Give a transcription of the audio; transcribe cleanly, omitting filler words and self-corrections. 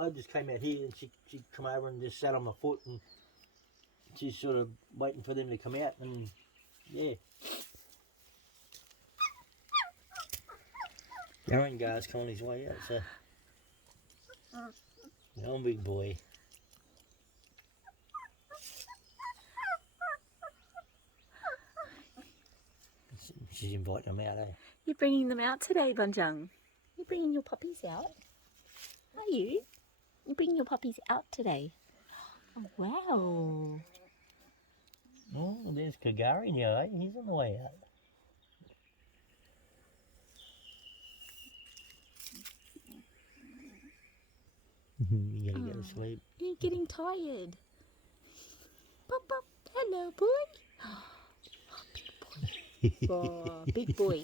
I just came out here and she come over and just sat on my foot and she's sort of waiting for them to come out and yeah. Aaron Gar's coming his way out, so I'm a big boy. She's inviting them out, eh? You're bringing them out today, Bungjung. You're bringing your puppies out? Are you? You're bringing your puppies out today? Oh, wow. Oh, there's Kagari now, eh? He's on the way out. You gotta go to sleep. You're getting tired. Pop, pop. Hello, boy. Oh, big boy. Oh, big boy.